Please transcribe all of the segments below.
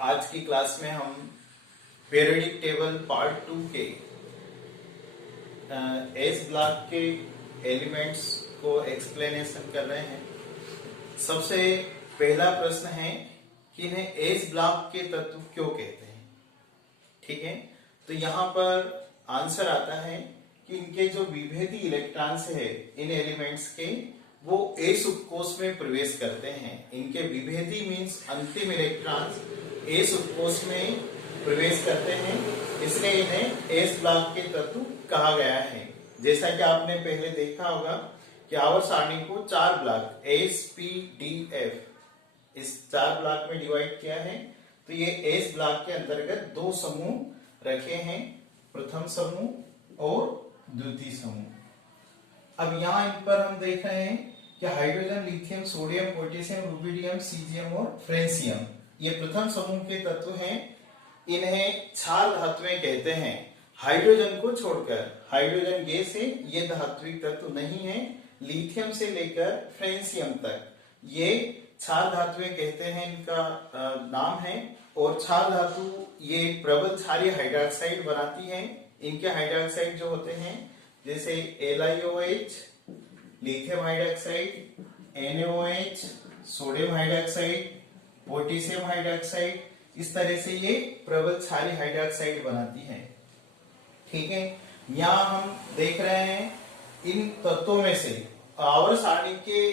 आज की क्लास में हम पीरियोडिक टेबल पार्ट 2 के एस ब्लॉक के एलिमेंट्स को एक्सप्लेनेशन कर रहे हैं। सबसे पहला प्रश्न है कि इन्हें एस ब्लॉक के तत्व क्यों कहते हैं। ठीक है, तो यहाँ पर आंसर आता है कि इनके जो विभेदी इलेक्ट्रॉन्स है इन एलिमेंट्स के वो एस उपकोष में प्रवेश करते हैं। इनके विभेदी मीन्स अंतिम इलेक्ट्रॉन्स एस उपकोष में प्रवेश करते हैं, इसलिए इन्हें एस ब्लॉक के तत्व कहा गया है। जैसा कि आपने पहले देखा होगा कि आवर्त सारणी को 4 block S P D F इस 4 ब्लॉक में डिवाइड किया है। तो ये एस ब्लॉक के अंतर्गत 2 समूह रखे हैं, प्रथम समूह और द्वितीय समूह। अब यहाँ इन पर हम देख रहे हैं कि hydrogen, lithium, sodium, potassium, rubidium, caesium और फ्रेंसियम ये प्रथम समूह के तत्व हैं। इन्हें क्षार धातुएं कहते हैं। हाइड्रोजन को छोड़कर, हाइड्रोजन गैस है, ये धात्विक तत्व नहीं है। लिथियम से लेकर फ्रेंसियम तक ये क्षार धातुएं कहते हैं, इनका नाम है। और क्षार धातु ये प्रबल क्षारीय हाइड्रोक्साइड बनाती है। इनके हाइड्रोक्साइड जो होते हैं जैसे LiOH, lithium hydroxide, NaOH, sodium hydroxide, potassium hydroxide, इस तरह से ये प्रबल क्षारीय हाइड्रोक्साइड बनाती है। ठीक है, यहाँ हम देख रहे हैं इन तत्वों में से आवर्त सारणी के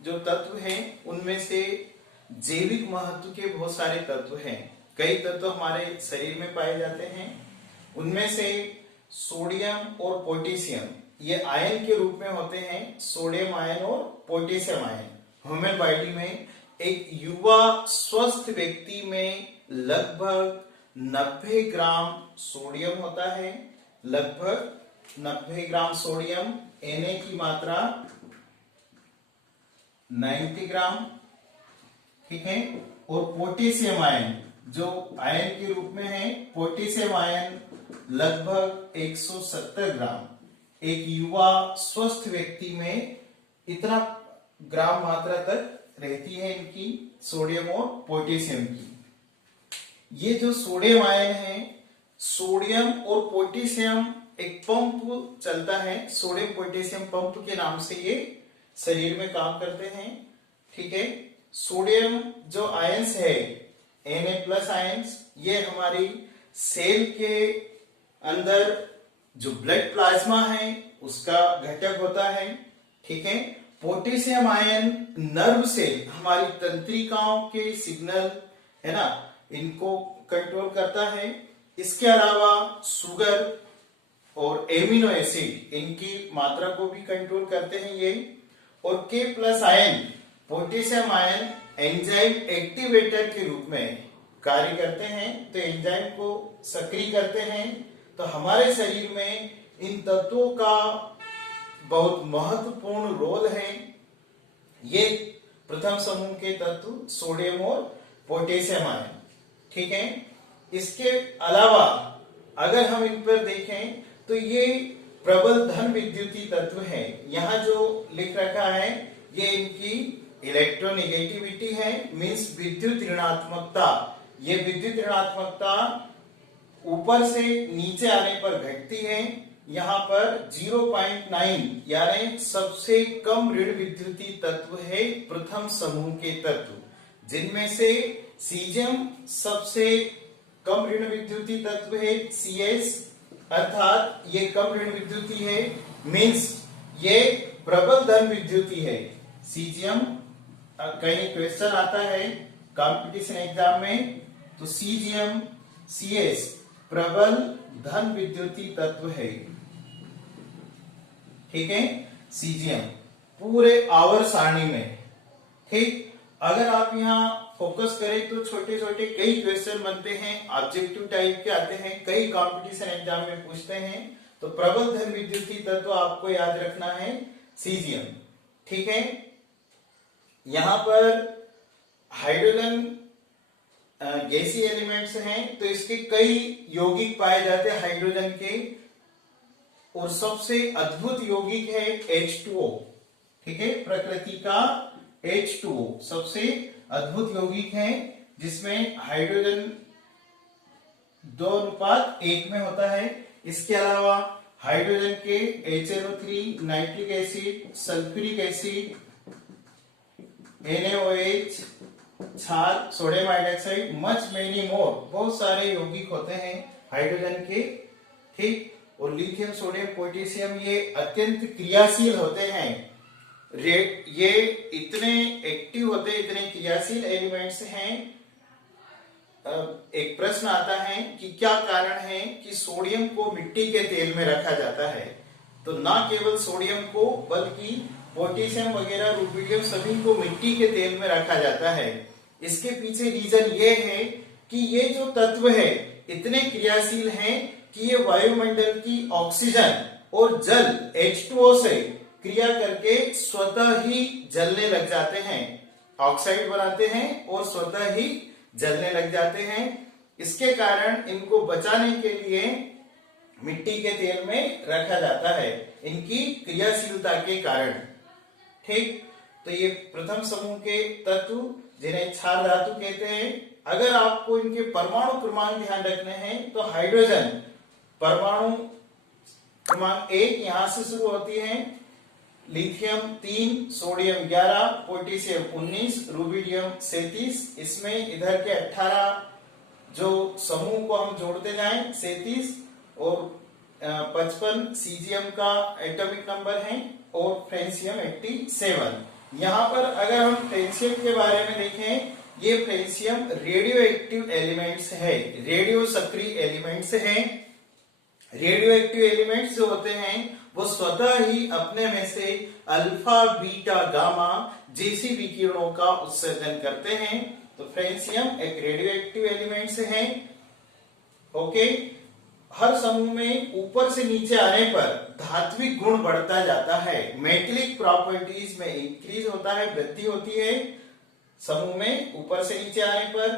जो तत्व हैं उनमें से जैविक महत्व के बहुत सारे तत्व हैं। कई तत्व हमारे शरीर में पाए जाते हैं। उनमें से सोडियम और पोटेशियम ये आयन के रूप में होते हैं। सोडियम आयन और पोटेशियम आयन ह्यूमन बॉडी में एक युवा स्वस्थ व्यक्ति में लगभग 90 ग्राम सोडियम होता है। लगभग 90 ग्राम सोडियम। Na की मात्रा 90 ग्राम। ठीक है, और पोटेशियम आयन जो आयन के रूप में है, पोटेशियम आयन लगभग 170 ग्राम। एक युवा स्वस्थ व्यक्ति में इतना ग्राम मात्रा तक रहती है इनकी सोडियम और पोटेशियम की। ये जो सोडियम आयन है, सोडियम और पोटेशियम एक पंप चलता है, सोडियम पोटेशियम पंप के नाम से ये शरीर में काम करते हैं। ठीक है, सोडियम जो आयंस है Na+ आयंस, ये हमारी सेल के अंदर जो ब्लड प्लाज्मा है उसका घटक होता है। ठीक है, पोटेशियम आयन नर्व सेल, हमारी तंत्रिकाओं के सिग्नल है ना, इनको कंट्रोल करता है। इसके अलावा शुगर और एमिनो एसिड इनकी मात्रा को भी कंट्रोल करते हैं ये। और K+ ion, potassium ion enzyme activator के रूप में कार्य करते हैं, तो एंजाइम को सक्रिय करते हैं। तो हमारे शरीर में इन तत्वों का बहुत महत्वपूर्ण रोल है। ये प्रथम समूह के तत्व सोडियम और पोटेशियम आयन। ठीक है, इसके अलावा अगर हम इन पर देखें तो ये प्रबल धन विद्युतीय तत्व है। यहाँ जो लिख रखा है ये इनकी इलेक्ट्रोनेगेटिविटी है, मींस विद्युत ऋणात्मकता। ये विद्युत ऋणात्मकता ऊपर से नीचे आने पर घटती है। यहाँ पर 0.9 यानी सबसे कम ऋण विद्युतीय तत्व है प्रथम समूह के तत्व, जिनमें से सीजियम सबसे कम ऋण विद्युतीय तत्व है। Cs अर्थात ये कम ऋण विद्युतीय है, मींस ये प्रबल धन विद्युतीय है। सीजियम कहीं क्वेश्चन आता है कंपटीशन एग्जाम में, तो सीजियम Cs प्रबल धन विद्युतीय तत्व है। ठीक है, सीजियम पूरे आवर्त सारणी में। ठीक, अगर आप यहाँ फोकस करें तो छोटे छोटे कई क्वेश्चन बनते हैं, ऑब्जेक्टिव टाइप के आते हैं, कई कंपटीशन एग्जाम में पूछते हैं। तो प्रबल धन विद्युतीय तत्व आपको याद रखना है सीजियम। ठीक है, यहाँ पर हाइड्रोजन गैसीय एलिमेंट्स हैं, तो इसके कई यौगिक पाए जाते हैं हाइड्रोजन के, और सबसे अद्भुत यौगिक है H2O। ठीक है, प्रकृति का H2O सबसे अद्भुत यौगिक है, जिसमें हाइड्रोजन 2:1 में होता है। इसके अलावा हाइड्रोजन के HNO3, nitric acid, sulphuric acid, NaOH, क्षार, sodium hydroxide, much many more, बहुत सारे यौगिक होते हैं हाइड्रोजन के। ठीक, और लिथियम, सोडियम, पोटेशियम ये अत्यंत क्रियाशील होते हैं। ये इतने एक्टिव होते, इतने क्रियाशील एलिमेंट्स हैं। एक प्रश्न आता है कि क्या कारण है कि सोडियम को मिट्टी के तेल में रखा जाता है? तो ना केवल सोडियम को बल्कि पोटेशियम वगैरह, रुबिडियम सभी को मिट्टी के तेल में रखा जाता है। इसके पीछे रीजन ये है कि ये जो तत्व है इतने क्रियाशील हैं कि ये वायुमंडल की ऑक्सीजन और जल H2O से क्रिया करके स्वतः ही जलने लग जाते हैं, ऑक्साइड बनाते हैं और स्वतः ही जलने लग जाते हैं। इसके कारण इनको बचाने के लिए मिट्टी के तेल में रखा जाता है, इनकी क्रियाशीलता के कारण। ठीक, तो ये प्रथम समूह के तत्व जिन्हें क्षार धातु कहते हैं। अगर आपको इनके परमाणु क्रमांक ध्यान रखने हैं तो हाइड्रोजन परमाणु क्रमांक 1 यहां से शुरू होती है, लिथियम 3, सोडियम 11, पोटेशियम 19, रुबिडियम 37। इसमें इधर के 18 जो समूह को हम जोड़ते जाएं 37 और 55 सीजियम का एटॉमिक नंबर है और फ्रेंसियम 87। यहाँ पर अगर हम फ्रेंसियम के बारे में देखें, ये फ्रेंसियम रेडियो एक्टिव एलिमेंट्स है, रेडियो सक्रिय एलिमेंट्स हैं। रेडियो एक्टिव एलिमेंट्स जो होते हैं वो स्वतः ही अपने में से अल्फा, बीटा, गामा जैसी विकिरणों का उत्सर्जन करते हैं। तो फ्रेंसियम एक रेडियो एक्टिव एलिमेंट्स है। ओके, हर समूह में ऊपर से नीचे आने पर धात्विक गुण बढ़ता जाता है, मेटेलिक प्रॉपर्टीज में इंक्रीज होता है, वृद्धि होती है समूह में ऊपर से नीचे आने पर।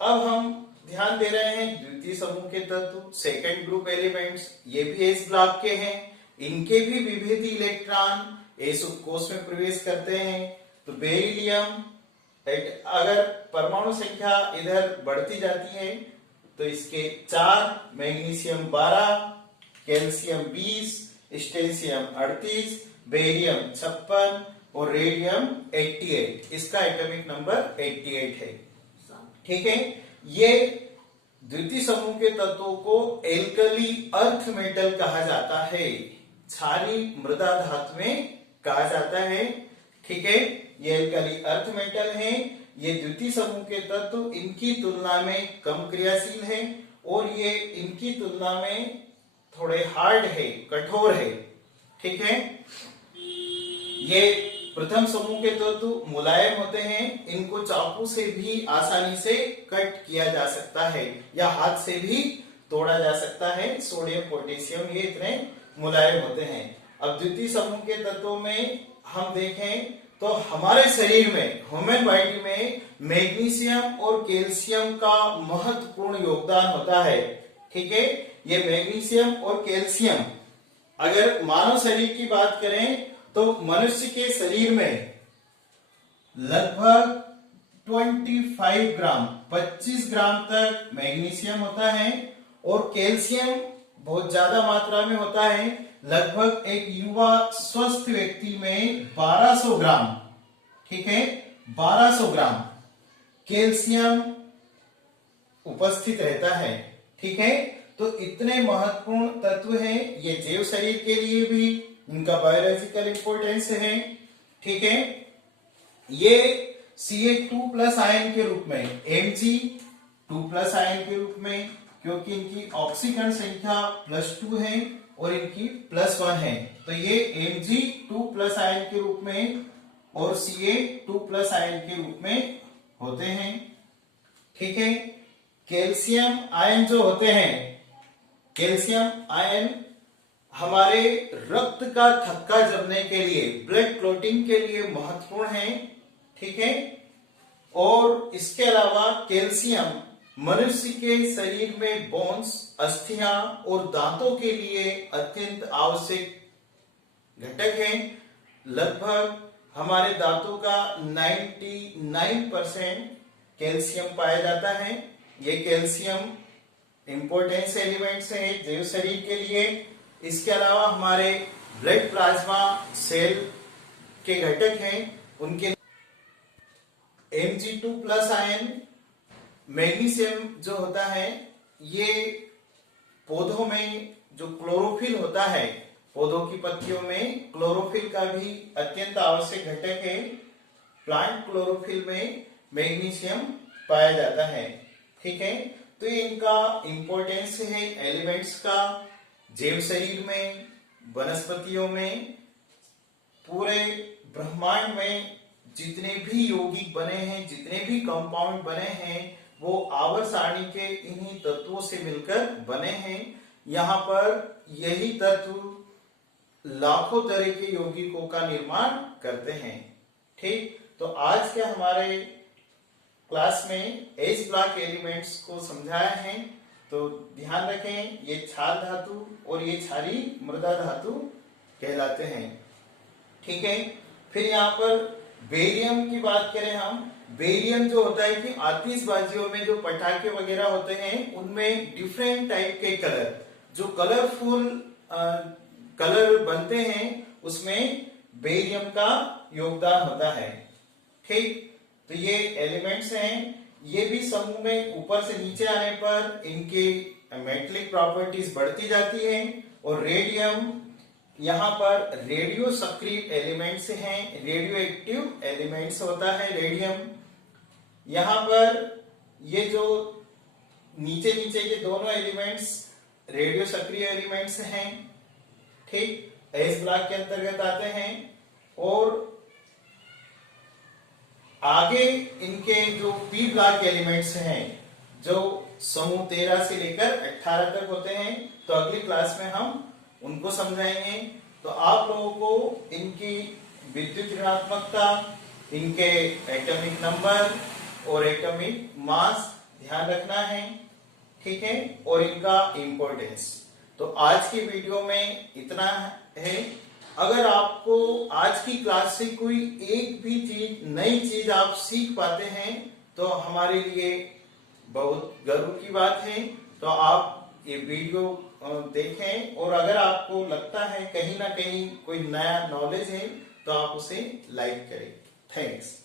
अब हम ध्यान दे रहे हैं द्वितीय समूह के तत्व, सेकंड ग्रुप एलिमेंट्स, ये भी एस ब्लॉक के हैं, इनके भी विविध इलेक्ट्रॉन एस उपकोष में प्रवेश करते हैं। तो बेरिलियम, अगर परमाणु संख्या इधर बढ़ती जाती है तो इसके 4, मैग्नीशियम 12, कैल्शियम 20, स्टेंशियम 38, बेरियम 56 और रेडियम 88। इसका एटॉमिक नंबर 88 है। ठीक है, ये द्वितीय समूह के तत्वों को एल्कली अर्थ मेटल कहा जाता है, क्षारीय मृदा धातु में कहा जाता है। ठीक है, ये एल्कली अर्थ मेटल है। ये द्वितीय समूह के तत्व इनकी तुलना में कम क्रियाशील है और ये इनकी तुलना में थोड़े हार्ड है, कठोर है। ठीक है, ये प्रथम समूह के तत्व मुलायम होते हैं, इनको चाकू से भी आसानी से कट किया जा सकता है या हाथ से भी तोड़ा जा सकता है। सोडियम, पोटेशियम ये इतने मुलायम होते हैं। अब द्वितीय समूह के तत्वों में हम देखें तो हमारे शरीर में, ह्यूमन बॉडी में मैग्नीशियम और कैल्शियम का महत्वपूर्ण योगदान होता है। ठीक है, ये मैग्नीशियम और कैल्शियम, अगर मानव शरीर की बात करें तो मनुष्य के शरीर में लगभग 25 ग्राम, 25 ग्राम तक मैग्नीशियम होता है और कैल्शियम बहुत ज्यादा मात्रा में होता है। लगभग एक युवा स्वस्थ व्यक्ति में 1200 ग्राम, ठीक है, 1200 ग्राम कैल्शियम उपस्थित रहता है। ठीक है, तो इतने महत्वपूर्ण तत्व हैं ये जैव शरीर के लिए भी, इनका बायोलॉजिकल इंपॉर्टेंस है। ठीक है, ये Ca2+ आयन के रूप में, Mg2+ आयन के रूप में, क्योंकि इनकी ऑक्सीकरण संख्या +2 है और इनकी +1 है, तो ये Mg2+ आयन के रूप में और Ca2+ आयन के रूप में होते हैं। ठीक है, कैल्शियम आयन जो होते हैं, कैल्शियम आयन हमारे रक्त का थक्का जमने के लिए, ब्लड क्लॉटिंग के लिए महत्वपूर्ण है। ठीक है, और इसके अलावा कैल्शियम मनुष्य के शरीर में बोन्स, अस्थियां और दांतों के लिए अत्यंत आवश्यक घटक है। लगभग हमारे दांतों का 99% कैल्शियम पाया जाता है। ये कैल्शियम इंपॉर्टेंस एलिमेंट्स है जैव शरीर के लिए। इसके अलावा हमारे ब्लड प्लाज्मा सेल के घटक हैं, उनके Mg2+ आयन। मैग्नीशियम जो होता है ये पौधों में जो क्लोरोफिल होता है, पौधों की पत्तियों में क्लोरोफिल का भी अत्यंत आवश्यक घटक है। प्लांट क्लोरोफिल में मैग्नीशियम पाया जाता है। ठीक है, तो ये इनका इंपॉर्टेंस है एलिमेंट्स का जैव शरीर में, वनस्पतियों में, पूरे ब्रह्मांड में जितने भी यौगिक बने हैं, जितने भी कंपाउंड बने हैं, वो आवर्त सारणी के इन्हीं तत्वों से मिलकर बने हैं। यहाँ पर यही तत्व लाखों तरह के यौगिकों का निर्माण करते हैं। ठीक, तो आज के हमारे क्लास में एच ब्लॉक एलिमेंट्स को समझाया है। तो ध्यान रखें, ये क्षार धातु और ये क्षारीय मृदा धातु कहलाते हैं। ठीक है, फिर यहाँ पर बेरियम की बात करें हम। बेरियम जो होता है कि आतिशबाजियों में जो पटाखे वगैरह होते हैं, उनमें डिफरेंट टाइप के कलर, जो कलरफुल कलर बनते हैं, उसमें बेरियम का योगदान होता है। ठीक, तो ये एलिमेंट्स हैं। ये भी समूह में ऊपर से नीचे आने पर इनके मेटेलिक प्रॉपर्टीज बढ़ती जाती हैं। और रेडियम यहाँ पर रेडियो सक्रिय एलिमेंट्स हैं, रेडियो एक्टिव एलिमेंट्स होता है रेडियम। यहाँ पर ये जो नीचे नीचे के दोनों एलिमेंट्स रेडियो सक्रिय एलिमेंट्स हैं। ठीक, एस ब्लॉक के अंतर्गत आते हैं। और आगे इनके जो पी ब्लॉक एलिमेंट्स हैं, जो समूह 13 से लेकर 18 तक होते हैं, तो अगली क्लास में हम उनको समझाएंगे। तो आप लोगों को इनकी विद्युत ऋणात्मकता, इनके एटॉमिक नंबर और एटॉमिक मास ध्यान रखना है। ठीक है, और इनका इंपॉर्टेंस। तो आज की वीडियो में इतना है। अगर आपको आज की क्लास से कोई एक भी चीज, नई चीज आप सीख पाते हैं, तो हमारे लिए बहुत गर्व की बात है। तो आप ये वीडियो देखें, और अगर आपको लगता है कहीं ना कहीं कोई नया नॉलेज है, तो आप उसे लाइक करें। थैंक्स।